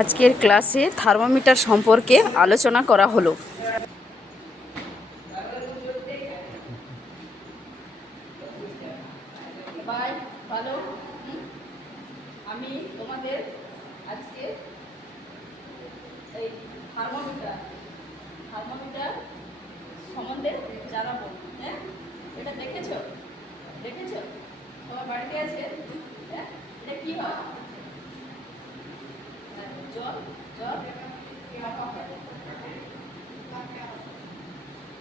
আজকের ক্লাসে থার্মোমিটার সম্পর্কে আলোচনা করা হলো। আমি তোমাদের আজকে এই থার্মোমিটার সম্বন্ধে জানাবো। হ্যাঁ, এটা দেখেছো তোমার বাড়িতে আছে? হ্যাঁ, এটা কি হয়? জল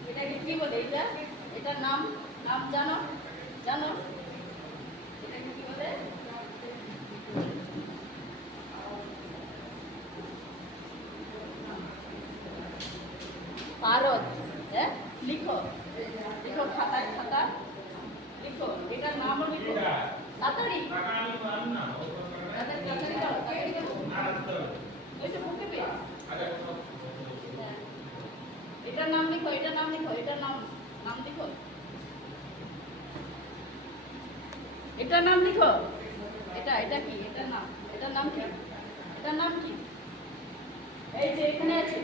এটাকে কি বলে? এটার নাম জানো এটাকে কি বলে? পারদ। হ্যাঁ, লিখো খাতায় লিখো, এটার নামও লিখো। তাড়াতাড়ি এটার নাম লিখো, এটার নাম লিখো, এটার নাম লিখো, এটার নাম লিখো। এটা কি? এটার নাম কি? এই যে এখানে আছে।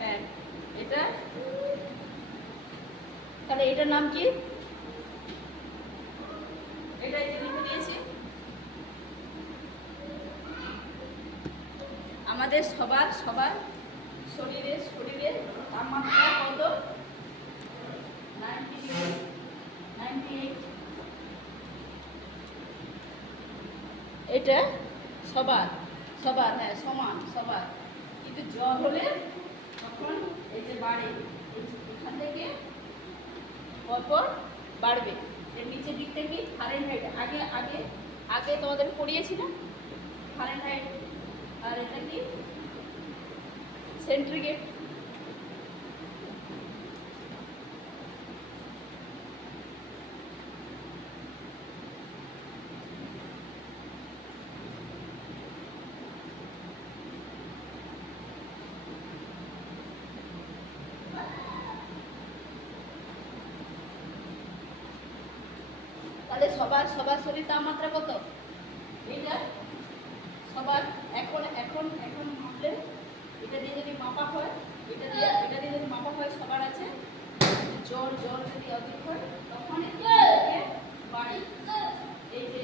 হ্যাঁ, এটা তাহলে এটার নাম কি? এটা লিখে দিয়েছি। আমাদের সবার শরীরে তাপমাত্রা কত? 98। এটা সবার হ্যাঁ সমান সবার, কিন্তু জ্বর হলে তখন এই যে বাড়ে, এখান থেকে পরপর বাড়বে। এর নিচের দিকটা কি? ফারেনহাইট। আগে তোমাদের পড়িয়েছি না ফারেনহাইট, আর এটা কি? সেন্ট্রিগেট। তাহলে সবার শরীর তাপমাত্রা কত? এটা সবার এখন মাপলে এটা দিয়ে যদি মাপা হয়, এটা দিয়ে যদি মাপা হয় সবার আছে। জ্বর যদি অধিক হয় তখন বাড়ে, এই যে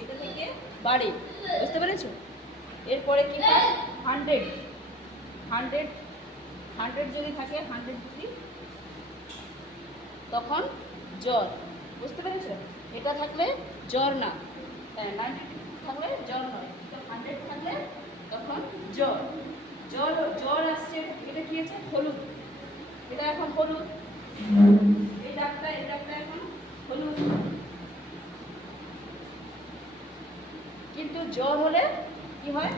এটা থেকে বাড়ে। বুঝতে পেরেছো? এরপরে কি হয়? 100 যদি থাকে, 100 ডিগ্রি, তখন জ্বর। বুঝতে পেরেছো? এটা থাকলে জ্বর না, 90 ডিগ্রি থাকলে জ্বর নয়, 100 থাকলে তখন জ্বর আসছে। এটা কি আছে? হলুদ। এটা এখন হলুদ, এই দাগটা এখন হলুদ। কিন্তু জ্বর হলে কি হয়?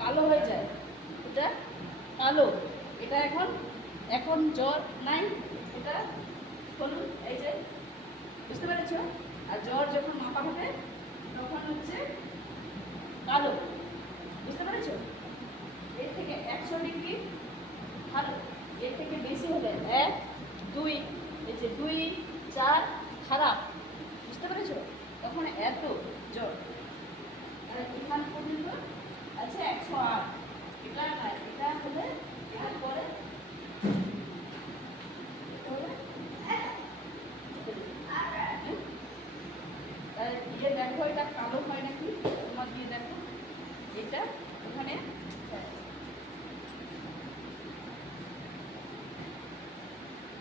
কালো হয়ে যায়। এটা কালো। এটা এখন জ্বর নাই, এটা হলুদ। এই যে বুঝতে পেরেছ? আর জ্বর যখন মাপা হবে তখন হচ্ছে কালো। বুঝতে পেরেছ? এর থেকে 100 ডিগ্রি ভালো, এর থেকে বেশি হলে 1, 2, এই যে 2, 4 খারাপ। বুঝতে পেরেছ? তখন এত জ্বর। এখান পর্যন্ত আছে 108। এটা না, এটা হলে এর পরে দিয়ে দেখো এটা কালো হয় নাকি, তোমার দিয়ে দেখো। এটা ওখানে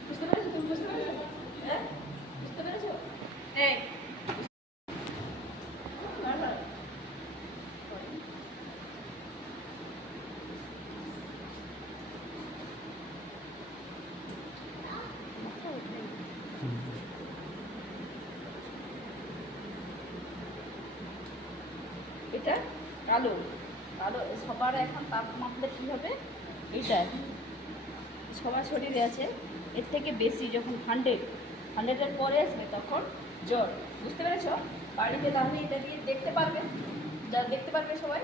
বুঝতে পেরেছো? তুমি বুঝতে পেরেছো? হ্যাঁ, বুঝতে পেরেছো? এই এটা কালো সবার এখন তাপ মাপলে কী হবে? এটা সবার শরীরে আছে, এর থেকে বেশি যখন 100-এর পরে আসবে তখন জ্বর। বুঝতে পেরেছ? বাড়িতে তাহলে এটা দিয়ে দেখতে পারবে, যা দেখতে পারবে সবাই।